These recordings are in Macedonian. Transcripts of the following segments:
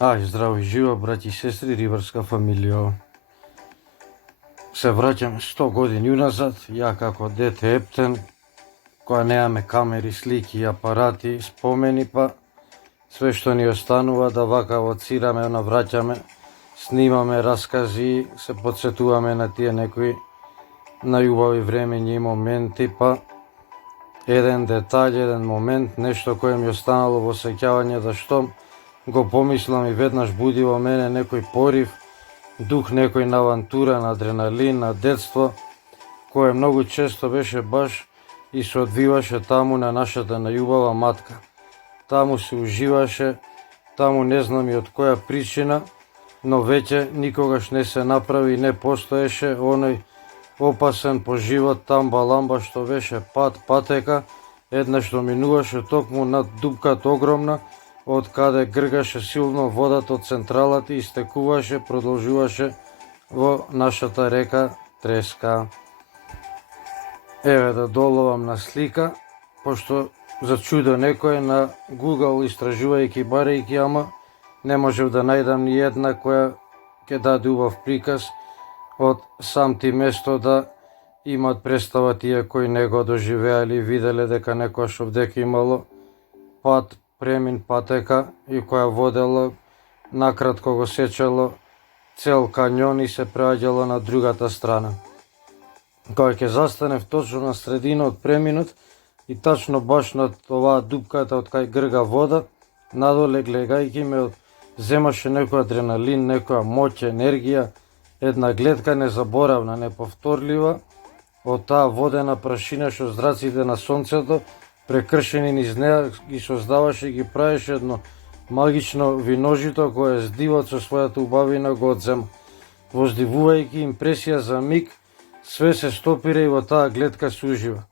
Здраво и живо, браќи и сестри, риварска фамилија. Се враќам 100 години уназад, ја како дете ептен, која неаме камери, слики, апарати, спомени, па све што ни останува да вака воцираме, навраќаме, снимаме раскази, се подсетуваме на тие некои најубави времења и моменти, па еден детаљ, еден момент, нешто кое ми останало во сеќавање да што го помислам и веднаш буди во мене некој порив, дух некој на авантура, на адреналин, на детство, кое многу често беше баш и се одвиваше таму на нашата најубава матка. Таму се уживаше, таму не знам и од која причина, но веќе никогаш не се направи и не постоеше оној опасен по живот тамба-ламба што беше патека, една што минуваше токму над дупката огромна, од каде гргаше силно водата од централата и стекуваше, продолжуваше во нашата река Треска. Еве да доловам на слика, пошто за чудо некој на Google истражувајќи, барајќи, ама не можев да најдам ни една која ќе даде убав приказ од сам ти место да имат представа тие кои не го доживеали и виделе дека некојаш овдека имало пат, премин, патека и која водело, накратко го сечало цел канјон и се преаѓало на другата страна. Кога ќе застанев точно на средина од преминот и тачно баш над оваа дупката од кај грга вода, надоле гледајќи ме земаше некој адреналин, некоја моќ, енергија, една гледка незаборавна, неповторлива, од таа водена прашина што зраците на сонцето прекршени низ неа ги создаваше и ги правеше едно магично виножито кое с дивот со својата убавина го одзема. Воздивувајќи импресија за миг, све се стопира и во таа гледка се ужива.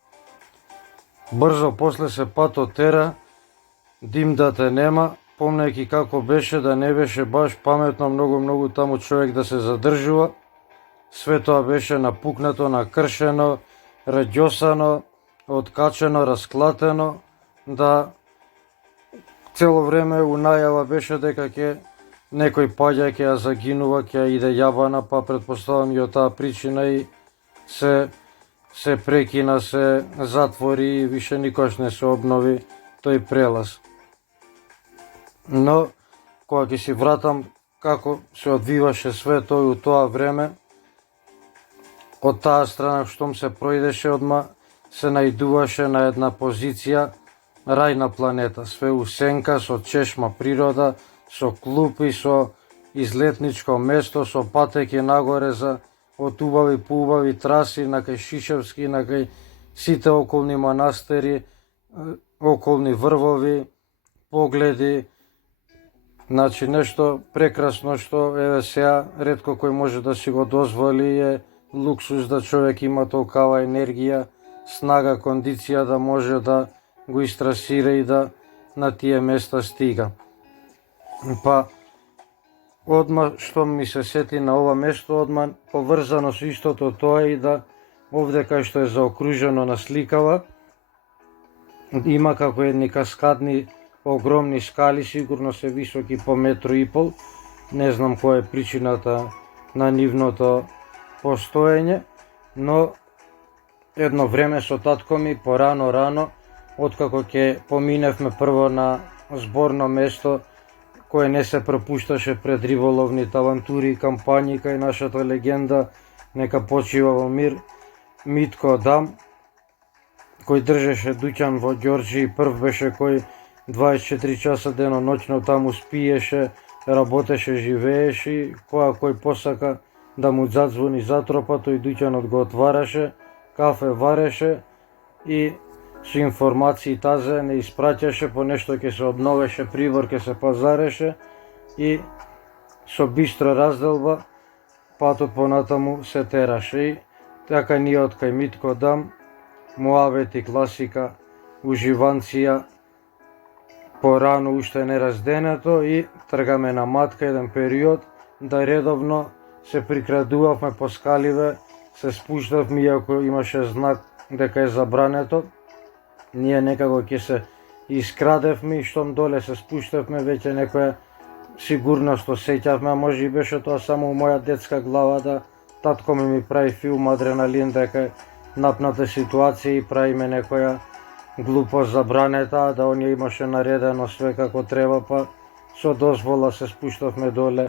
Брзо после се патот тера, дим да те нема, помнејќи како беше да не беше баш паметно многу таму човек да се задржува. Све тоа беше напукнато, накршено, раѓосано, откачено, расклатено, да цело време у најава беше дека ќе некој паѓа, ќе ја загинува, ќе ја иде јабана, па предпоставам и од таа причина и се прекина, се затвори и више никош не се обнови тој прелаз. Но, кога ќе си вратам како се одвиваше све тој у тоа време, од таа страна штом се проидеше одма се најдуваше на една позиција рајна планета, све у сенка, со чешма природа, со клупи, со излетничко место, со патеки нагоре за од убави по убави траси, на кај Шишевски, на кај сите околни манастери, околни врвови, погледи, значи нешто прекрасно што еве сега ретко кој може да си го дозволи, е луксус да човек има толкава енергија, снага, кондиција да може да го истрасира и да на тие места стига. Па, одма што ми се сети на ова место, одма поврзано со истото тоа и да овде кај што е заокружено на сликава, има како едни каскадни огромни скали, сигурно се високи по 1,5 м, не знам која е причината на нивното постоење, но едно време со татко ми порано, откако ќе поминевме прво на зборно место кое не се пропушташе пред риболовните авантури и кампањи кај нашата легенда, нека почива во мир, Митко Дам, кој држеше дуќан во Ѓорџи, прв беше кој 24 часа деноноќно таму спиеше, работеше, живееше, кога кој посака да му задзвони затропа, тој дуќанот го отвараше, кафе вареше и со информации тазе не испраќаше, по нешто ќе се обновеше прибор, ќе се пазареше и со бистра разделба патот понатаму се тераше. И така ние од кај Митко Дам, муавети, класика, уживанција, порано уште неразденето и тргаме на матка еден период да редовно се прикрадувавме по скаливе, се спуштавме иако имаше знак дека е забрането. Ние некако ќе се искрадевме и штом доле се спуштавме, веќе некоја сигурно што сеќавме, може и беше тоа само моја детска глава, да татко ми прави филм Адреналин, дека е напната ситуација и правиме некоја глупост забранета, да оние имаше наредено све како треба, па со дозвола се спуштавме доле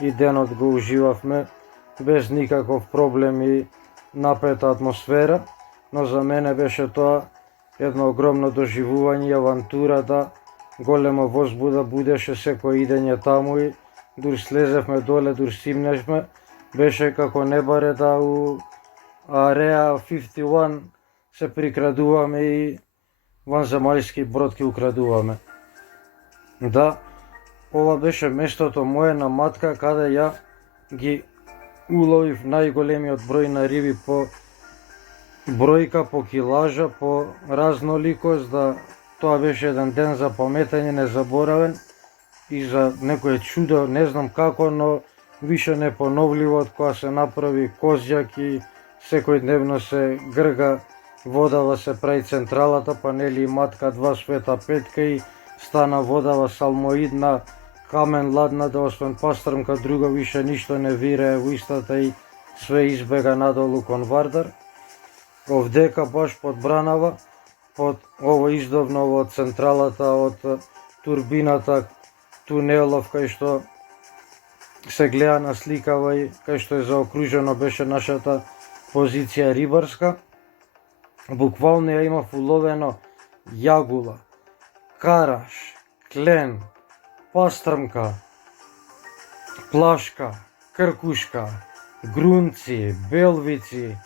и денот го уживавме без никаков проблем и напета атмосфера, но за мене беше тоа едно огромно доживување и авантура, да голема возбуда будеше секој идење таму и дур слезевме доле, дур стимнешме, беше како не баре да у Area 51 се прикрадуваме и ванземајски брод ки украдуваме. Да, ова беше местото мое на матка каде ја ги уловив најголемиот број на риби по бројка, по килажа, по разноликост, да тоа беше еден ден за паметење, незаборавен и за некое чудо, не знам како, но више непоновливо од кога се направи Козјак и секојдневно се грга водава, се прави централата, па нели и матка 2 Света Петка и стана водава салмоидна, камен ладна, да освен пастрмка друго више ништо не вирее во истата и све избега надолу кон Вардар. Овдека баш под Бранава, под ово издовно од централата, од турбината, тунелов кај што се гледа на сликава и кај што е заокружено беше нашата позиција рибарска. Буквално ја имав уловено јагула, караш, клен, пастрмка, плашка, кркушка, грунци, белвици.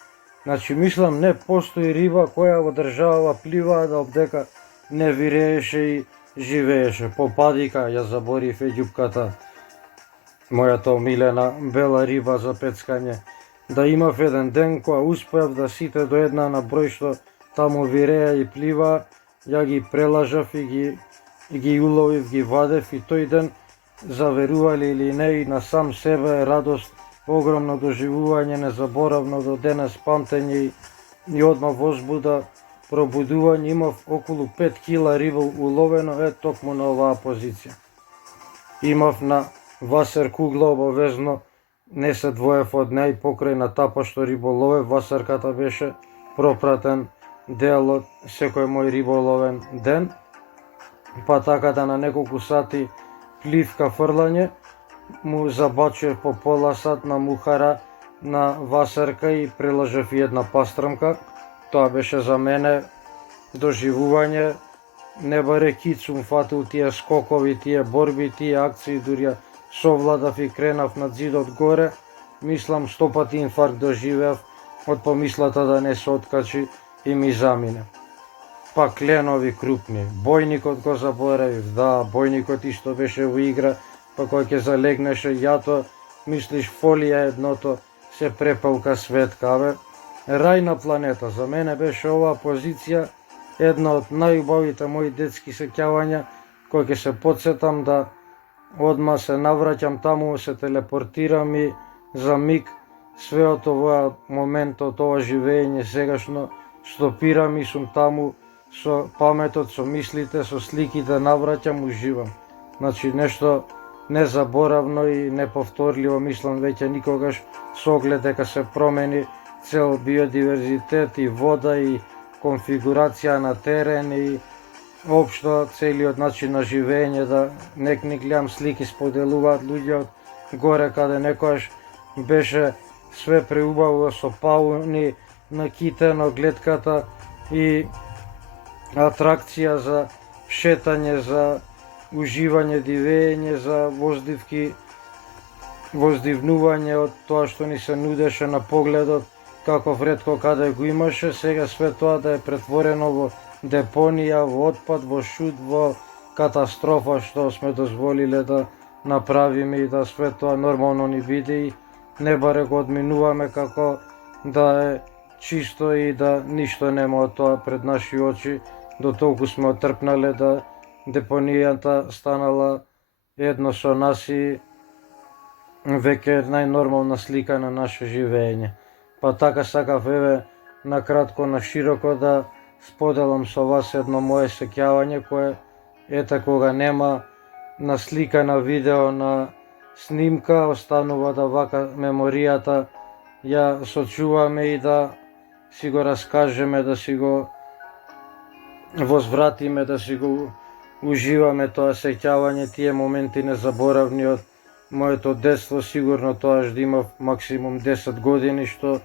Значи мислам не постои риба која во државава плива да овдека не вирееше и живееше. Попадика ја заборив еѓупката, мојата омилена бела риба за пецкање. Да имав еден ден која успеав да сите до една на број што таму виреа и плива, ја ги прелажав и ги уловив, ги вадев, и тој ден, заверували или не, и на сам себе радост, огромно доживување, незаборавно до денес памтење и одма возбуда, пробудување. Имав околу 5 кила риба уловено, токму на оваа позиција. Имав на Васер кугла обавезно, не се двоев од неј, покрај на тапа што риболовев, васарката беше пропратен дел од секој мој риболовен ден, па така да на неколку сати пливка фрлање, му забачував по пола сат на мухара на васарка и прелажев и една пастрмка. Тоа беше за мене доживување, не баре кит сум фатил тие скокови, тие борби, тие акции, дури ја совладав и кренав над зидот горе. Мислам 100 пати инфаркт доживеав од помислата да не се откачи и ми замине. Па кленови крупни, бојникот го заборавив, да, бојникот исто беше во игра, па кога ќе залегнеше јато, мислиш фолија едното, се препалка светка, рај на планета. За мене беше оваа позиција една од најубавите мои детски сеќавања, кој ќе се подсетам да одма се навраќам таму, се телепортирам и за миг све од овоја момент, од ова живење сегашно стопирам и сум таму со паметот, со мислите, со сликите, навраќам, уживам. Значи нешто незаборавно и неповторливо, мислам веќе никогаш, со оглед дека се промени цел биодиверзитет и вода и конфигурација на терен и општо целиот начин на живење, да некни гледам слики споделуваат луѓе од горе каде некојаш беше све преубаво со пауни накитено глетката и атракција за шетање, за уживање, дивење, за воздивки, воздивнување од тоа што ни се нудеше на погледот, каков ретко каде го имаше. Сега све тоа да е претворено во депонија, во отпад, во шут, во катастрофа што сме дозволиле да направиме и да све тоа нормално ни биде и не баре го одминуваме како да е чисто и да ништо нема од тоа пред наши очи. До толку сме отрпнале да депонијата станала едно со нас и веќе најнормална слика на наше живење. Па така сакав на кратко, на широко да споделам со вас едно мое сеќавање кое кога нема на слика, на видео, на снимка, останува да вака меморијата ја сочуваме и да си го раскажеме, да си го возвратиме, да си го уживаме тоа сеќавање, тие моменти незаборавни од моето детство. Сигурно тоаш да имав максимум 10 години, што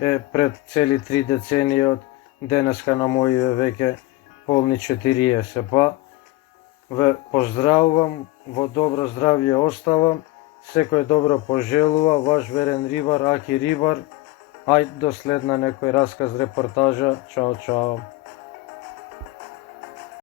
е пред цели 3 децении од денеска на моиве веќе полни 40. Па ве поздравувам, во добро здравје оставам, секој добро пожелува, ваш верен рибар Аки Рибар. Ајде до следна некој расказ, репортажа. Чао, чао.